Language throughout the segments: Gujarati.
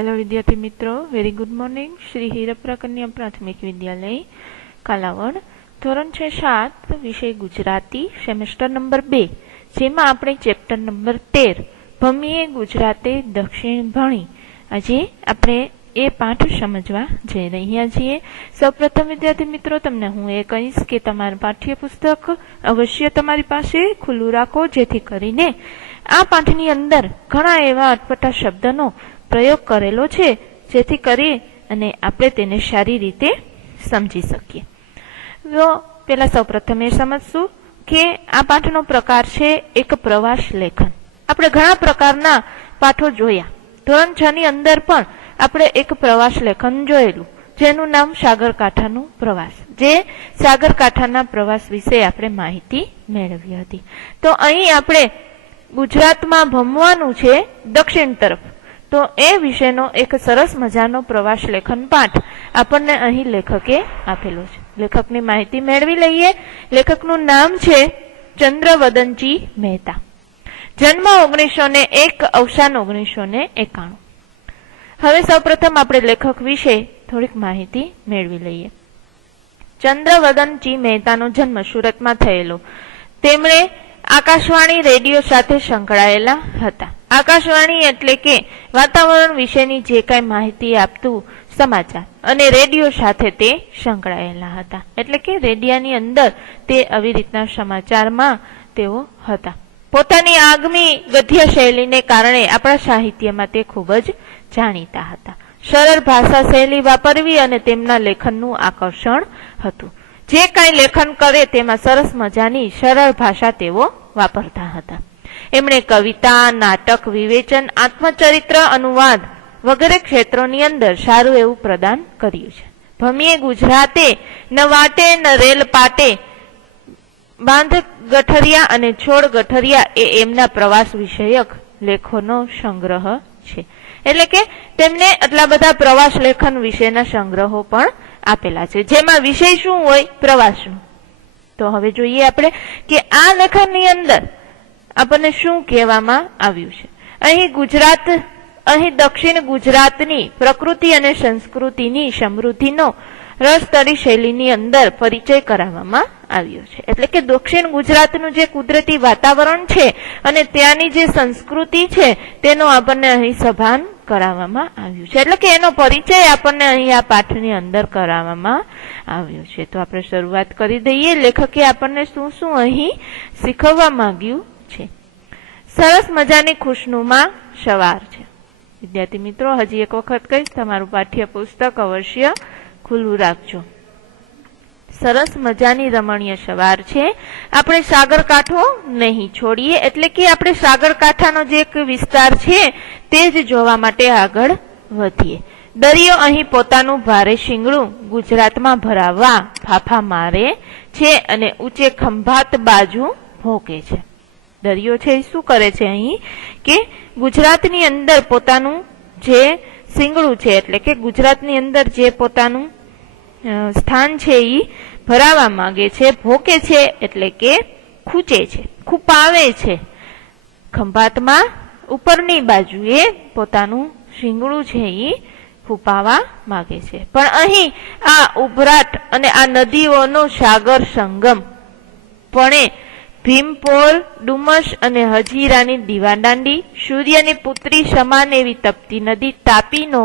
हेलो विद्यार्थी मित्रों, वेरी गुड मॉर्निंग। श्री हीरप्रा कन्या प्राथमिक विद्यालय कालावड ધોરણ 6-7 વિષય ગુજરાતી સેમેસ્ટર નંબર 2 જેમાં આપણે ચેપ્ટર નંબર 13 ભમીએ ગુજરાતે દક્ષિણ ભણી આજે આપણે એ પાઠ સમજવા જઈ રહ્યા છીએ। સૌપ્રથમ વિદ્યાર્થી મિત્રો તમને હું એ કહીશ કે તમારું પાઠ્યપુસ્તક અવશ્ય તમારી પાસે ખુલ્લું રાખો જેથી કરીને આ પાઠની અંદર ઘણા એવા અટપટા શબ્દનો પ્રયોગ કરેલો છે જેથી કરી અને આપણે તેને સારી રીતે સમજી શકીએ। તો પેલા સૌપ્રથમ એ સમજશું કે આ પાઠનો પ્રકાર છે એક પ્રવાસ લેખન। આપણે ઘણા પ્રકારના પાઠો જોયા। ધોરણ 6 ની અંદર પણ આપણે એક પ્રવાસ લેખન જોયેલું જેનું નામ સાગરકાંઠાનો પ્રવાસ, જે સાગરકાંઠાના પ્રવાસ વિશે આપણે માહિતી મેળવી હતી। તો અહીં આપણે ગુજરાતમાં ભમવાનું છે દક્ષિણ તરફ, તો એ વિશેનો એક સરસ મજાનો પ્રવાસ લેખન પાઠ આપણને અહીં લેખકે આપેલો છે। લેખકની માહિતી મેળવી લઈએ। લેખકનું નામ છે ચંદ્રવદનજી મહેતા। જન્મ 1901, અવસાન 1991। હવે સૌપ્રથમ આપણે લેખક વિશે થોડીક માહિતી મેળવી લઈએ। ચંદ્રવદનજી મહેતાનો જન્મ સુરતમાં થયેલો। તેમણે આકાશવાણી રેડિયો સાથે સંકળાયેલા હતા। આકાશવાણી એટલે કે વાતાવરણ વિશેની જે કાંઈ માહિતી આપતું સમાચાર, અને રેડિયો સાથે તે સંકળાયેલા હતા, એટલે કે રેડિયાની અંદર તે આવી રીતના સમાચારમાં તેઓ હતા। પોતાની આગમી ગદ્ય શૈલીને કારણે આપણા સાહિત્યમાં તે ખૂબ જ જાણીતા હતા। સરળ ભાષા શૈલી વાપરવી અને તેમના લેખનનું આકર્ષણ હતું। જે કાંઈ લેખન કરે તેમાં સરસ મજાની સરળ ભાષા તેઓ વાપરતા હતા। એમણે કવિતા, નાટક, વિવેચન, આત્મચરિત્ર, અનુવાદ વગેરે ક્ષેત્રોની અંદર સારું એવું પ્રદાન કર્યું છે। ભમીએ ગુજરાતે ન વાટે ન રેલ પાટે, બાંધ ગઠરિયા અને છોડ ગઠરિયા એ એમના પ્રવાસ વિષયક લેખોનો સંગ્રહ છે। એટલે કે તેમને આટલા બધા પ્રવાસ લેખન વિશેના સંગ્રહો પણ આપેલા છે, જેમાં વિષય શું હોય? પ્રવાસનો। તો હવે જોઈએ આપણે કે આ લેખનની અંદર આપણને શું કહેવામાં આવ્યું છે। અહીં દક્ષિણ ગુજરાતની પ્રકૃતિ અને સંસ્કૃતિની સમૃદ્ધિનો રસતરી શૈલીની અંદર પરિચય કરાવવામાં આવ્યો છે। એટલે કે દક્ષિણ ગુજરાતનું જે કુદરતી વાતાવરણ છે અને ત્યાંની જે સંસ્કૃતિ છે તેનો આપણને અહીં સભાન કરાવવામાં આવ્યું છે। એટલે કે એનો પરિચય આપણને અહીં આ પાઠની અંદર કરાવવામાં આવ્યો છે। તો આપણે શરૂઆત કરી દઈએ। લેખકે આપણને શું શું અહીં શીખવવા માંગ્યું છે। સરસ મજાની ખુશનુમા સવાર છે। વિદ્યાર્થી મિત્રો, હજી એક વખત કહીશ, તમારું પાઠ્યપુસ્તક અવશ્ય ખુલ્લું રાખજો। સરસ મજાની રમણીય સવાર છે। આપણે સાગરકાંઠો નહીં છોડીએ, એટલે કે આપણે સાગરકાંઠાનો જે એક વિસ્તાર છે તે જ જોવા માટે આગળ વધીએ। દરિયો અહીં પોતાનું ભારે શિંગડું ગુજરાતમાં ભરાવવા ફાફા મારે છે અને ઊંચે ખંભાત બાજુ ભોંકે છે। દરિયો છે એ શું કરે છે અહીં કે ગુજરાતની અંદર પોતાનું જે શિંગડું છે, એટલે કે ગુજરાતની અંદર જે પોતાનું સ્થાન છે એ ભરાવા માંગે છે। ભોકે છે એટલે કે ખૂંચે છે, ખૂપાવે છે। ખંભાતમાં ઉપરની બાજુએ પોતાનું શિંગડું છે એ ખૂપાવા માંગે છે। પણ અહીં આ ઉભરાટ અને આ નદીઓનો સાગર સંગમ પણ ભીમપોર, ડુમસ અને હજીરાની દીવાદાંડી, સૂર્યની પુત્રી સમાન એવી તપતી નદી તાપીનો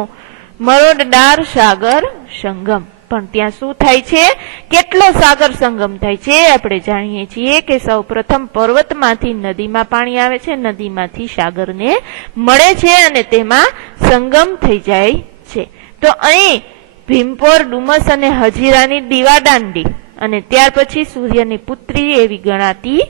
મરોડદાર સાગર સંગમ। પણ ત્યાં શું થાય છે? કેટલો સાગર સંગમ થાય છે? આપણે જાણીએ છીએ કે સૌ પ્રથમ પર્વતમાંથી નદીમાં પાણી આવે છે, નદીમાંથી સાગરને મળે છે અને તેમાં સંગમ થઈ જાય છે। તો અહીં ભીમપોર, ડુમસ અને હજીરાની દીવાદાંડી અને ત્યાર પછી સૂર્યની પુત્રી એવી ગણાતી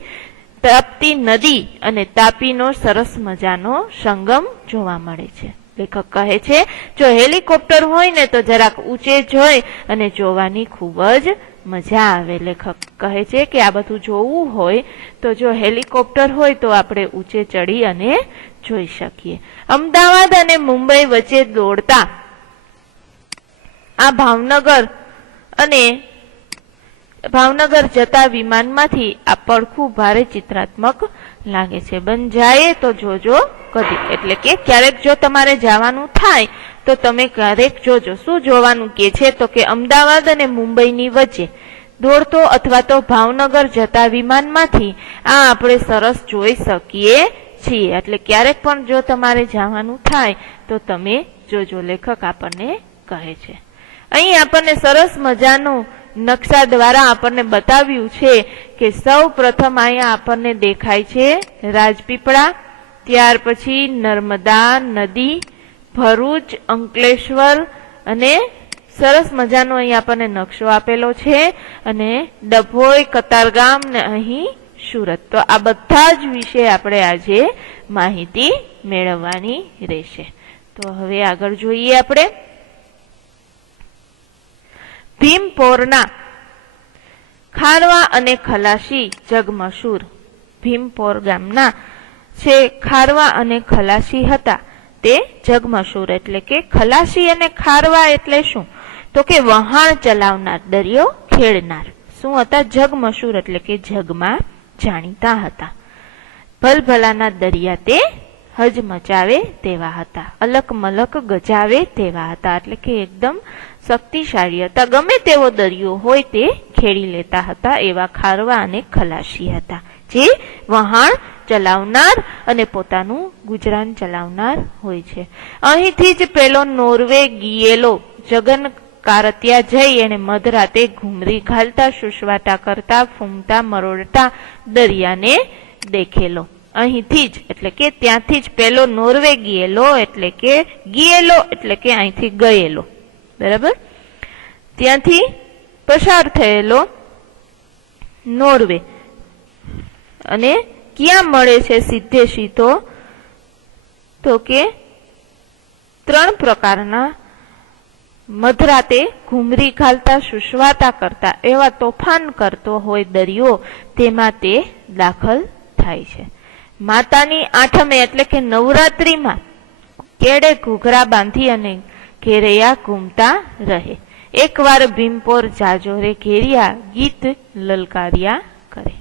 તપતી નદી અને તાપીનો સરસ મજાનો સંગમ જોવા મળે છે। લેખક કહે છે જો હેલિકોપ્ટર હોય ને તો જરાક ઊંચે જોઈ અને જોવાની ખૂબ જ મજા આવે। લેખક કહે છે કે આ બધું જોવું હોય તો જો હેલિકોપ્ટર હોય તો આપણે ઊંચે ચડી અને જોઈ શકીએ। અમદાવાદ અને મુંબઈ વચ્ચે દોડતા આ ભાવનગર જતા વિમાનમાંથી આ પડખું ભારે ચિત્રાત્મક લાગે છે। બંધ જાય તો જોજો કદી એટલે કે ક્યારેક જો તમારે જવાનું થાય તો તમે ક્યારેક જોજો. શું જોવાનું કે છે તો કે અમદાવાદ અને મુંબઈની વચ્ચે દોડતો અથવા તો ભાવનગર જતા વિમાનમાંથી આ આપણે સરસ જોઈ શકીએ છીએ. એટલે ક્યારેક પણ જો તમારે જવાનું થાય તો તમે જોજો, લેખક આપણને કહે છે. અહીં આપણને સરસ મજાનું નકશા દ્વારા આપણને બતાવ્યું છે કે સૌ પ્રથમ અહીંયા આપણને દેખાય છે રાજપીપળા, ત્યાર પછી નર્મદા નદી, ભરૂચ, અંકલેશ્વર અને સરસ મજાનો અહીં આપણને નકશો આપેલો છે અને ડભોઈ, કતારગામ ને અહીં સુરત. તો આ બધા જ વિશે આપણે આજે માહિતી મેળવવાની રહેશે. તો હવે આગળ જોઈએ આપણે. ભીમપોરના ખારવા અને ખલાસી જગમશહૂર. ભીમપોર ગામના છે ખારવા અને ખલાસી હતા તે જગમશહૂર. એટલે કે ખલાસી અને ખારવા એટલે શું તો કે વહાણ ચલાવનાર, દરિયો ખેડનાર. શું હતા? જગમશહૂર એટલે કે જગમાં જાણીતા હતા. ભલભલાના દરિયા તે હજમચાવે તેવા હતા, અલક મલક ગજાવે તેવા હતા. એટલે કે એકદમ શક્તિશાળી હતા, ગમે તેવો દરિયો હોય તે ખેડી લેતા હતા. એવા ખારવા અને ખલાસી હતા જે વહાણ ચલાવનાર અને પોતાનું ગુજરાન ચલાવનાર હોય છે. અહીંથી જ પેલો નોર્વે ગિયેલો જગન કારતિયા જઈ અને મધરાતે ઘૂમરી ઘાલતા, સુસવાટા કરતા, ફૂમતા, મરોડતા દરિયાને દેખેલો. અહીંથી જ એટલે કે ત્યાંથી જ પેલો નોર્વે ગિયેલો એટલે કે અહીંથી ગયેલો, બરાબર, ત્યાંથી પસાર થયેલો નોર્વે. અને ક્યાં મળે છે સીધે સીધો તો કે 3 પ્રકારના મધરાતે ઘૂમરી ઘાલતા, સુસવાટા કરતા એવા તોફાન કરતો હોય દરિયો, તેમાં તે દાખલ થાય છે. માતાની આઠમે એટલે કે નવરાત્રીમાં કેડે ઘૂઘરા બાંધી અને ઘેરૈયા ઘૂમતા રહે. એકવાર ભીમપોર જાજોરે ઘેરિયા, ગીત લલકાર્યા કરે.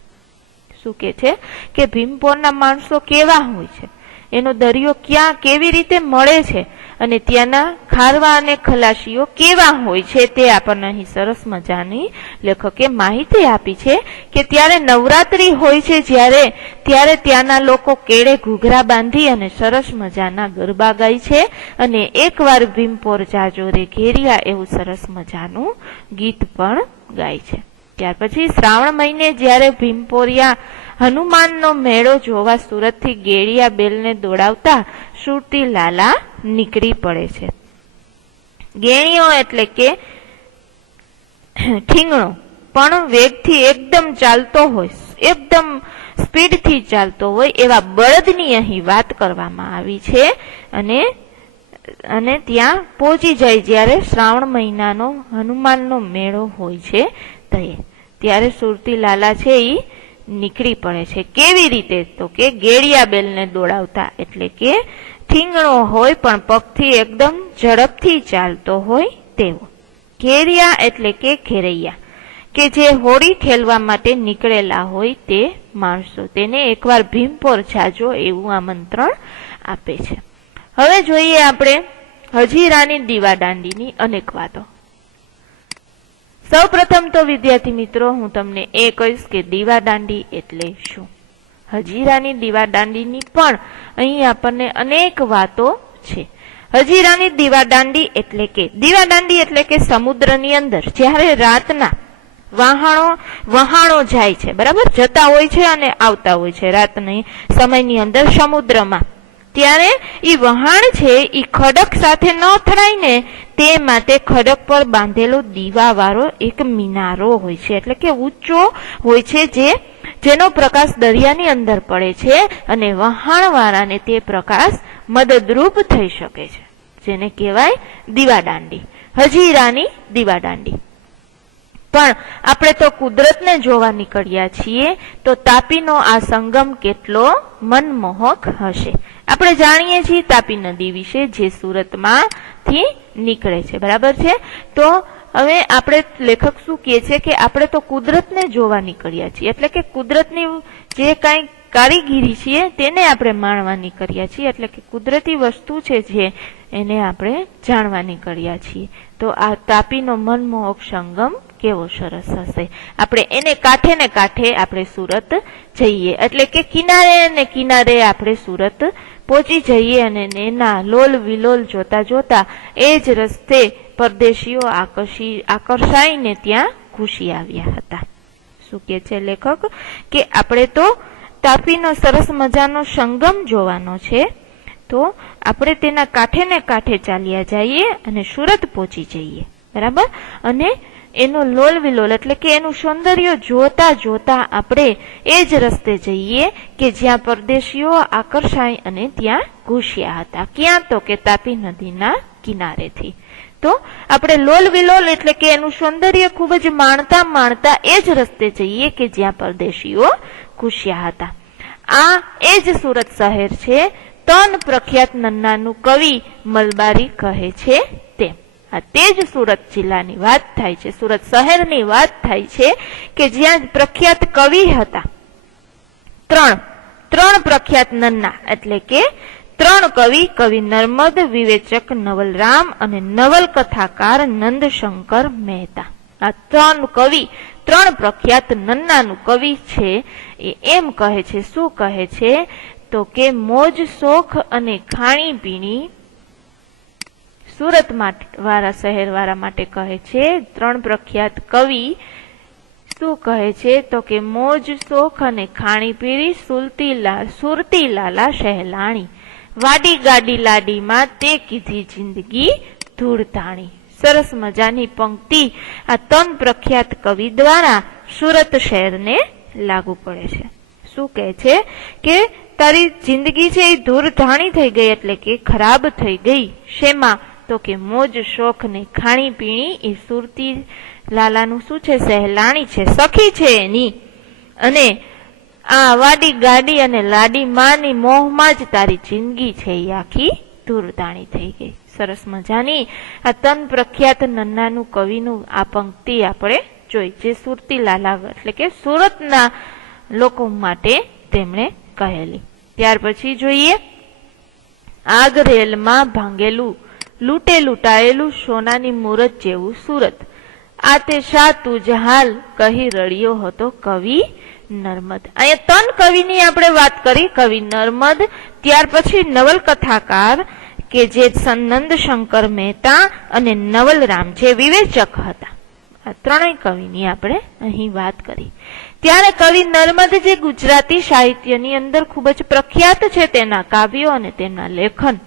શું કે છે કે ભીમપોરના માણસો કેવા હોય છે, એનો દરિયો ક્યાં કેવી રીતે મળે છે અને ત્યાંના ખારવા અને ખલાસીઓ કેવા હોય છે તે આપણને અહીં સરસ મજાની લેખકે માહિતી આપી છે કે ત્યારે નવરાત્રી હોય છે ત્યારે ત્યાંના લોકો કેળે ઘૂઘરા બાંધી અને સરસ મજાના ગરબા ગાય છે અને એકવાર ભીમપોર જાજોરે ઘેરિયા એવું સરસ મજાનું ગીત પણ ગાય છે. ત્યાર પછી શ્રાવણ મહિને જ્યારે ભીમપોરિયા હનુમાનનો મેળો જોવા સુરતથી ગેડિયા બેલને દોડાવતા સુરતી લાલા નીકળી પડે છે. ગેણીઓ એટલે કે ઠીંગણો પણ વેગથી એકદમ ચાલતો હોય, એકદમ સ્પીડથી ચાલતો હોય એવા બળદની અહીં વાત કરવામાં આવી છે. અને ત્યાં પહોંચી જાય જ્યારે શ્રાવણ મહિનાનો હનુમાનનો મેળો હોય છે ત્યારે સુરતી લાલા છે એ નીકળી પડે છે. કેવી રીતે તો કે ગેડિયા બેલને દોડાવતા એટલે કે ઠીંગણો હોય પણ પગથી એકદમ ઝડપથી ચાલતો હોય તેવો. ઘેરિયા એટલે કે ઘેરૈયા કે જે હોડી ઠેલવા માટે નીકળેલા હોય તે માણસો, તેને એકવાર ભીમપોર જાજો એવું આમંત્રણ આપે છે. હવે જોઈએ આપણે હજીરાની દીવાદાંડીની અનેક વાતો. સૌ પ્રથમ તો વિદ્યાર્થી મિત્રો હું તમને એ કહીશ કે દીવાદાંડી એટલે શું. હજીરાની દીવાદાંડીની પણ અહીં આપણને અનેક વાતો છે. હજીરાની દીવાદાંડી એટલે કે સમુદ્રની અંદર જ્યારે રાતના વહાણો જાય છે, બરાબર, જતા હોય છે અને આવતા હોય છે રાતની સમયની અંદર સમુદ્રમાં, ત્યારે ઈ વહાણ છે ઈ ખડક સાથે ન અથડાય ને તે માટે ખડક પર બાંધેલો દીવા વાળો એક મિનારો હોય છે, એટલે કે ઊંચો હોય છે જેનો પ્રકાશ દરિયાની અંદર પડે છે અને વહાણવાળાને તે પ્રકાશ મદદરૂપ થઈ શકે છે, જેને કહેવાય દીવાદાંડી, હજીરાની દીવાદાંડી. પણ આપણે તો કુદરતને જોવા નીકળ્યા છીએ તો તાપીનો આ સંગમ કેટલો મનમોહક હશે. આપણે જાણીએ છીએ તાપી નદી વિશે જે સુરતમાંથી નીકળે છે, બરાબર છે. તો હવે આપણે લેખક શું કહે છે કે આપણે તો કુદરતને જોવા નીકળ્યા છીએ, એટલે કે કુદરતની જે કાંઈ કારીગીરી છે તેને આપણે માણવાની કર્યા છીએ, એટલે કે કુદરતી વસ્તુ છે જે એને આપણે જાણવાની કર્યા છીએ. તો આ તાપીનો મનમોહક સંગમ કેવો સરસ હશે. આપણે એને કાંઠે ને કાંઠે આપણે સુરત જઈએ, એટલે કે કિનારે ને કિનારે આપણે સુરત પહોંચી જઈએ અને એના લોલ વિલોલ જોતા જોતા એ જ રસ્તે પરદેશીઓ આકર્ષાઈને ત્યાં ઘૂસી આવ્યા હતા. શું કે છે લેખક કે આપણે તો તાપીનો સરસ મજાનો સંગમ જોવાનો છે, તો આપણે તેના કાંઠે ને કાંઠે ચાલ્યા જઈએ અને સુરત પહોંચી જઈએ, બરાબર. અને એનો લોલ વિલોલ એટલે કે એનું સૌંદર્ય જોતા જોતા આપણે એ જ રસ્તે જઈએ કે જ્યાં પરદેશીઓ આકર્ષાય અને ત્યાં ઘૂસ્યા હતા. ક્યાં? તો કે તાપી નદીના કિનારેથી. તો આપણે લોલ વિલોલ એટલે કે એનું સૌંદર્ય ખૂબ જ માણતા માણતા એ જ રસ્તે જઈએ કે જ્યાં પરદેશીઓ ઘૂસ્યા હતા. આ એ જ સુરત શહેર છે. તન પ્રખ્યાત નન્નાનું કવિ મલબારી કહે છે તેમ. તે જ સુરત જિલ્લાની વાત થાય છે, સુરત શહેરની વાત થાય છે કે જ્યાં પ્રખ્યાત કવિ હતા. ત્રણ પ્રખ્યાત નન્ના એટલે કે ત્રણ કવિ નર્મદ, વિવેચક નવલરામ અને નવલકથાકાર નંદશંકર મહેતા. આ ત્રણ પ્રખ્યાત નન્નાનું કવિ છે એ એમ કહે છે. શું કહે છે? તો કે મોજ શોખ અને ખાણી પીણી સુરત વાળા શહેર વાળા માટે કહે છે. ત્રણ પ્રખ્યાત કવિ શું કહે છે? તો કે મોજ શોખ અને ખાણી પીણી સુરતી લાલા સહેલાણી, વાડી ગાડી લાડીમાં તે કીધી જિંદગી ધૂળધાણી. સરસ મજાની પંક્તિ આ ત્રણ પ્રખ્યાત કવિ દ્વારા સુરત શહેરને લાગુ પડે છે. શું કહે છે કે તારી જિંદગી છે એ ધૂળધાણી થઈ ગઈ, એટલે કે ખરાબ થઈ ગઈ. શેમાં? તો કે મોજ શોખ ને ખાણી પીણી એ સુરતી લાલાનું શું છે? સહેલાણી છે, સખી છે એની. અને આ વાડી ગાડી અને લાડી માની મોહમાં જ તારી જિંદગી છે એ આખી ધૂળધાણી થઈ ગઈ. સરસ મજાની આ તન પ્રખ્યાત નન્નાનું કવિનું આ પંક્તિ આપણે જોઈ, જે સુરતી લાલા એટલે કે સુરતના લોકો માટે તેમણે કહેલી. ત્યાર પછી જોઈએ આગ રેલમાં ભાંગેલું, લૂંટે લૂંટાયેલું સોનાની મૂરત જેવું સુરત, આ તે શા તુજ હાલ કહી રડ્યો હતો કવિ નર્મદ. અહીંયા ત્રણ કવિની આપણે વાત કરી, કવિ નર્મદ, ત્યાર પછી નવલકથાકાર કે જે નંદશંકર મહેતા અને નવલરામ જે વિવેચક હતા. આ ત્રણેય કવિની આપણે અહીં વાત કરી. ત્યારે કવિ નર્મદ જે ગુજરાતી સાહિત્યની અંદર ખૂબ જ પ્રખ્યાત છે તેના કાવ્યો અને તેના લેખન,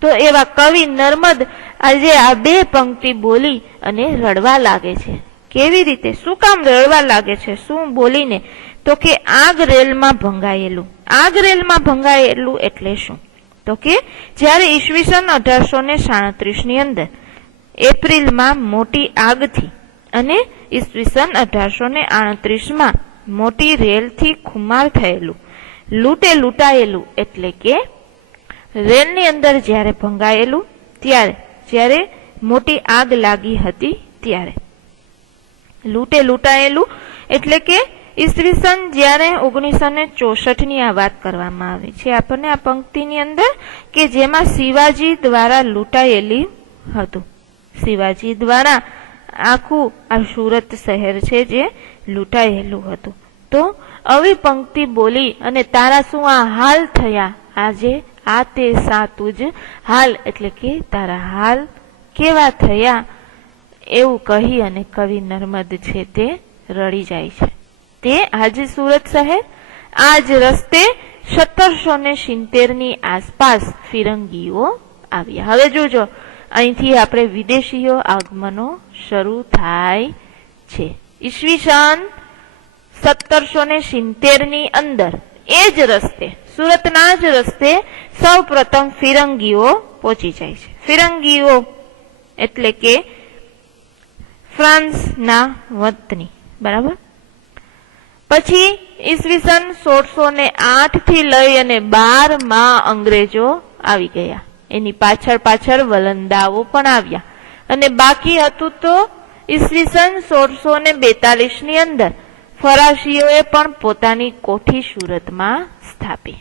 તો એવા કવિ નર્મદ આજે આ બે પંક્તિ બોલી અને રડવા લાગે છે. કેવી રીતે? શું કામ રડવા લાગે છે? શું બોલીને? તો કે આગ રેલમાં ભંગાયેલું. આગ રેલમાં ભંગાયેલું એટલે શું? તો કે જ્યારે ઈસવીસન 1837 ની અંદર એપ્રિલમાં મોટી આગથી અને ઈસવીસન 1838માં મોટી રેલથી ખુમાર થયેલું, લૂંટે લૂંટાયેલું એટલે કે રેલની અંદર જ્યારે ભંગાયેલું, જ્યારે મોટી આગ લાગી હતી ત્યારે લૂંટે લૂંટાયેલું એટલે કે ઈસવીસન જ્યારે 1964 ની આ વાત કરવામાં આવી છે આપણને આ પંક્તિની અંદર, કે જેમાં શિવાજી દ્વારા લૂંટાયેલી હતું. શિવાજી દ્વારા આખું આ સુરત શહેર છે જે લૂંટાયેલું હતું. તો આવી પંક્તિ બોલી અને તારા શું આ હાલ થયા, આજે આ તે સાતું જ હાલ એટલે કે તારા હાલ કેવા થયા, એવું કહી અને કવિ નર્મદ છે તે રડી જાય છે. તે આજે સુરત શહેર આ જ રસ્તે 1770 ની આસપાસ ફિરંગીઓ આવ્યા. હવે જોજો અહીંથી આપણે વિદેશીઓ આગમનો શરૂ થાય છે. ઈસવીસન 1770 ની અંદર એ જ રસ્તે, સુરતના જ રસ્તે સૌ પ્રથમ ફિરંગીઓ પહોંચી જાય છે. ફિરંગીઓ એટલે કે ફ્રાન્સના વતની, બરાબર. પછી ઈસવીસન 1608 થી લઈ અને 12 માં અંગ્રેજો આવી ગયા. એની પાછળ વલંદાઓ પણ આવ્યા અને બાકી હતું તો ઈસવીસન 1642 ની અંદર ફરાસીઓએ પણ પોતાની કોઠી સુરતમાં સ્થાપી.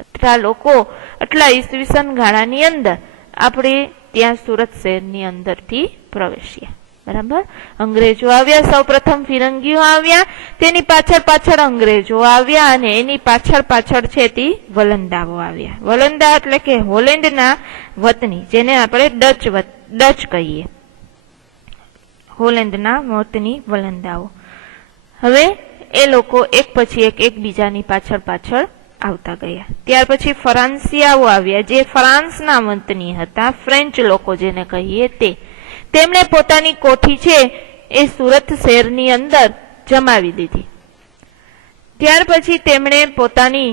આટલા લોકો આટલા ઈસવીસન ગાળાની અંદર આપણે ત્યાં સુરત શહેરની અંદરથી પ્રવેશ્યા. બરાબર. અંગ્રેજો આવ્યા, સૌ પ્રથમ ફિરંગીઓ આવ્યા, તેની પાછળ પાછળ અંગ્રેજો આવ્યા અને એની પાછળ પાછળ છે તે વલંદાઓ આવ્યા. વલંદા એટલે કે હોલેન્ડના વતની, જેને આપણે ડચ કહીએ. હોલેન્ડના વતની વલંદાઓ. હવે એ લોકો એક પછી એક એકબીજાની પાછળ પાછળ આવતા ગયા. ત્યાર પછી ફરાન્સિયાઓ આવ્યા, જે ફ્રાન્સના વતની હતા, ફ્રેન્ચ લોકો જેને કહીએ તે. તેમણે પોતાની કોઠી છે એ સુરત શહેરની અંદર જમાવી દીધી. ત્યાર પછી તેમણે પોતાની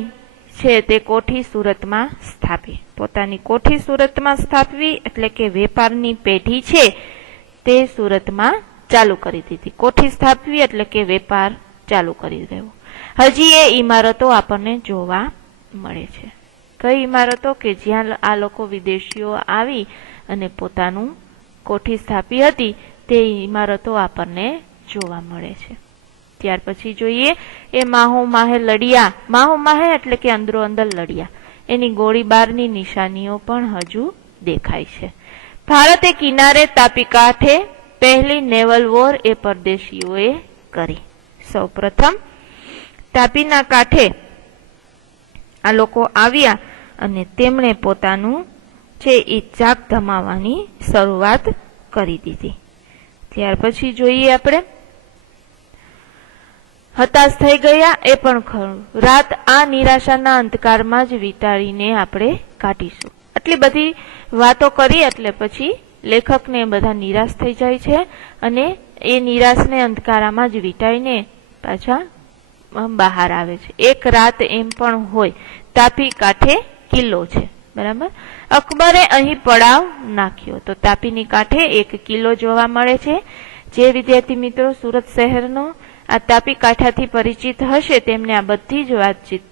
છે તે કોઠી સુરતમાં સ્થાપી. પોતાની કોઠી સુરતમાં સ્થાપવી એટલે કે વેપારની પેઢી છે તે સુરતમાં ચાલુ કરી દીધી. કોઠી સ્થાપવી એટલે કે વેપાર ચાલુ કરી દેવો. હજી એ ઇમારતો આપણને જોવા મળે છે. કઈ ઇમારતો? કે જ્યાં આ લોકો વિદેશીઓ આવી અને પોતાનું કોઠી સ્થાપી હતી તે ઇમારતો આપણને જોવા મળે છે. ત્યાર પછી જોઈએ એ માહો માહે લડિયા. માહો માહે એટલે કે અંદરો અંદર લડિયા. એની ગોળીબારની નિશાનીઓ પણ હજુ દેખાય છે. ભારતે કિનારે તાપી કાંઠે પહેલી નેવલ વોર એ પરદેશીઓએ કરી. સૌ પ્રથમ તાપીના કાંઠે આ લોકો આવ્યા અને તેમણે પોતાનું છે એ ચાક ધમાવવાની શરૂઆત કરી દીધી. ત્યાર પછી જોઈએ આપણે હતાશ થઈ ગયા એ પણ ખરું. રાત આ નિરાશાના અંધકારમાં જ વિતાડીને આપણે કાઢીશું. આટલી બધી વાતો કરી એટલે પછી લેખકને બધા નિરાશ થઈ જાય છે અને એ નિરાશને અંધકારામાં જ વિતાડીને પાછા બહાર આવે છે. એક રાત એમ પણ હોય, તાપી કાંઠે કિલ્લો છે. બરાબર. અકબરે અહીં પડાવ નાખ્યો. તો તાપીની કાંઠે એક કિલ્લો જોવા મળે છે. જે વિદ્યાર્થી મિત્રો સુરત શહેરનો આ તાપી કાંઠાથી પરિચિત હશે તેમને આ બધી જ વાતચીત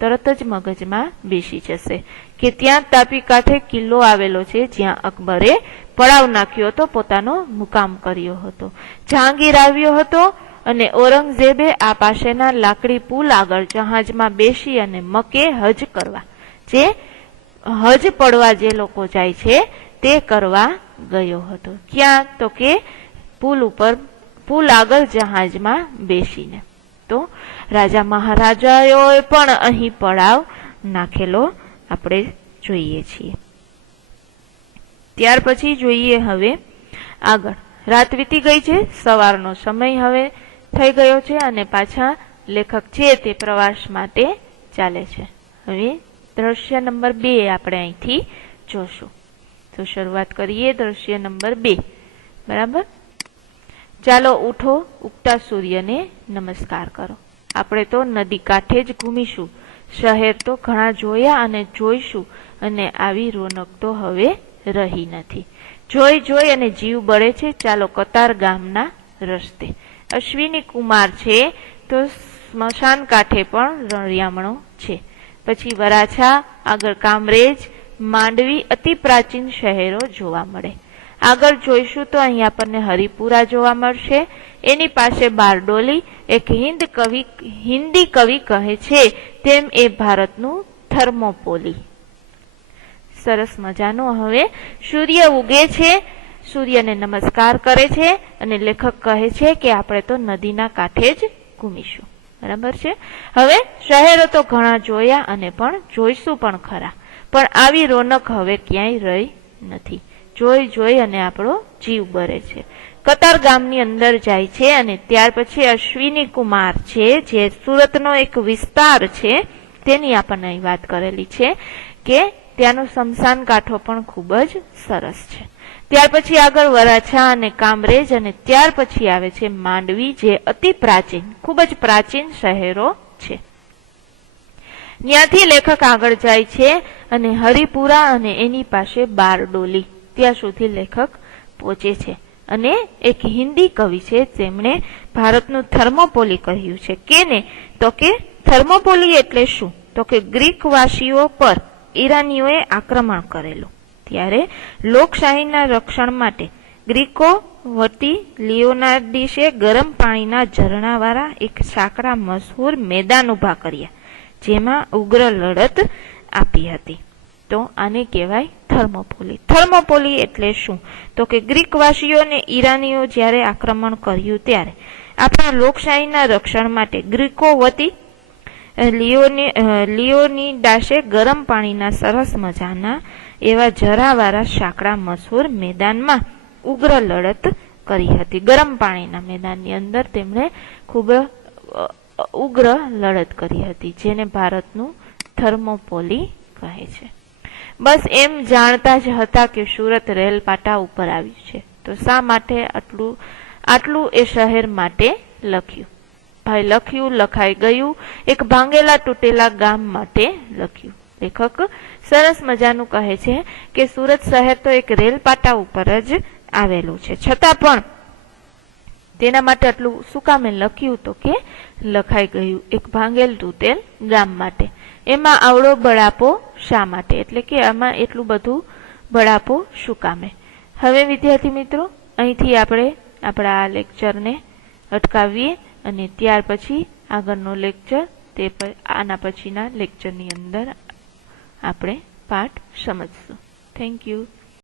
તરત જ મગજમાં બેસી જશે કે ત્યાં તાપી કાંઠે કિલ્લો આવેલો છે જ્યાં અકબરે પડાવ નાખ્યો હતો, પોતાનો મુકામ કર્યો હતો. જહાંગીર આવ્યો હતો અને ઔરંગઝેબે આ પાસેના લાકડી પુલ આગળ જહાજમાં બેસી અને મકે હજ કરવા, જે હજ પડવા જે લોકો જાય છે તે કરવા ગયો હતો. ક્યાં? તો કે પુલ ઉપર, પુલ આગળ જહાજમાં બેસીને. તો રાજા મહારાજાઓએ પણ અહીં પડાવ નાખેલો આપણે જોઈએ છીએ. ત્યાર પછી જોઈએ હવે આગળ. રાત વીતી ગઈ છે, સવારનો સમય હવે થઈ ગયો છે અને પાછા લેખક છે તે પ્રવાસ માટે ચાલે છે. હવે દ્રશ્ય નંબર 2 આપણે અહીંથી જોશું. તો શરૂઆત કરીએ દ્રશ્ય નંબર 2. બરાબર. ચાલો ઉઠો, ઉગતા સૂર્યને નમસ્કાર કરો. આપણે તો નદી કાંઠે જ ઘૂમીશું. શહેર તો ઘણા જોયા અને જોઈશું અને આવી રોનક તો હવે રહી નથી. જોઈ અને જીવ બળે છે. ચાલો કતાર ગામના રસ્તે. અશ્વિની કુમાર છે તો સ્મશાન કાંઠે પણ રળિયામણો છે. પછી વરાછા, આગળ કામરેજ, માંડવી અતિ પ્રાચીન શહેરો જોવા મળે. આગળ જોઈશું તો અહીં આપણને હરિપુરા જોવા મળશે. એની પાસે બારડોલી, એક હિન્દી કવિ કહે છે તેમ એ ભારતનું થર્મોપોલી. સરસ મજાનો હવે સૂર્ય ઉગે છે, સૂર્યને નમસ્કાર કરે છે અને લેખક કહે છે કે આપણે તો નદીના કાંઠે જ ઘૂમીશું. બરાબર છે. હવે શહેરો તો ઘણા જોયા અને પણ જોઈશું પણ ખરા, પણ આવી રોનક હવે ક્યાંય રહી નથી. જોઈ અને આપણો જીવ બળે છે. કતાર ગામની અંદર જાય છે અને ત્યાર પછી અશ્વિની કુમાર છે જે સુરતનો એક વિસ્તાર છે તેની આપણને અહીં વાત કરેલી છે કે ત્યાંનો સ્મશાન કાંઠો પણ ખૂબ જ સરસ છે. ત્યાર પછી આગળ વરાછા અને કામરેજ અને ત્યાર પછી આવે છે માંડવી, જે અતિ પ્રાચીન, ખૂબ જ પ્રાચીન શહેરો છે. ત્યાંથી લેખક આગળ જાય છે અને હરિપુરા અને એની પાસે બારડોલી, ત્યાં સુધી લેખક પહોંચે છે. અને એક હિન્દી કવિ છે તેમણે ભારતનું થર્મોપોલી કહ્યું છે. કેને? તો કે થર્મોપોલી એટલે શું? તો કે ગ્રીકવાસીઓ પર ઈરાનીઓએ આક્રમણ કરેલું. ત્યારે લોકશાહીના રક્ષણ માટે ગ્રીકો વતી લિયોનાર્ડિસે ગરમ પાણીના ઝરણાવાળા એક સાંકડા મશહૂર મેદાન ઉભા કર્યા, જેમાં ઉગ્ર લડત આપી હતી. તો આને કહેવાય થર્મોપોલી. થર્મોપોલી એટલે શું? તો કે ગ્રીકવાસીઓને ઈરાનીઓ જ્યારે આક્રમણ કર્યું ત્યારે આપણા લોકશાહીના રક્ષણ માટે ગ્રીકો વતી લિયોનીડાસે ગરમ પાણીના સરસ મજાના એવા જરાવાળા સાંકડા મશહૂર મેદાનમાં ઉગ્ર લડત કરી હતી. ગરમ પાણીના મેદાનની અંદર તેમણે ખૂબ ઉગ્ર લડત કરી હતી, જેને ભારતનું થર્મોપોલી કહે છે. બસ એમ જાણતા જ હતા કે સુરત રેલ પાટા ઉપર આવ્યું છે, તો શા માટે આટલું એ શહેર માટે લખ્યું? ભાઈ લખ્યું, લખાઈ ગયું. એક ભાંગેલા તૂટેલા ગામ માટે લખ્યું. લેખક સરસ મજાનું કહે છે કે સુરત શહેર તો એક રેલ પાટા ઉપર જ આવેલું છે, છતાં પણ તેના માટે આટલું શું કામે લખ્યું? તો કે લખાઈ ગયું એક ભાંગેલ તૂટેલ ગામ માટે. એમાં આવડો બળાપો શા માટે? એટલે કે આમાં એટલું બધું બળાપો શું કામે? હવે વિદ્યાર્થી મિત્રો, અહીંથી આપણે આપણા આ લેક્ચરને અટકાવીએ અને ત્યાર પછી આગળનો લેક્ચર તે આના પછીના લેક્ચરની અંદર આપણે પાઠ સમજશું. Thank you.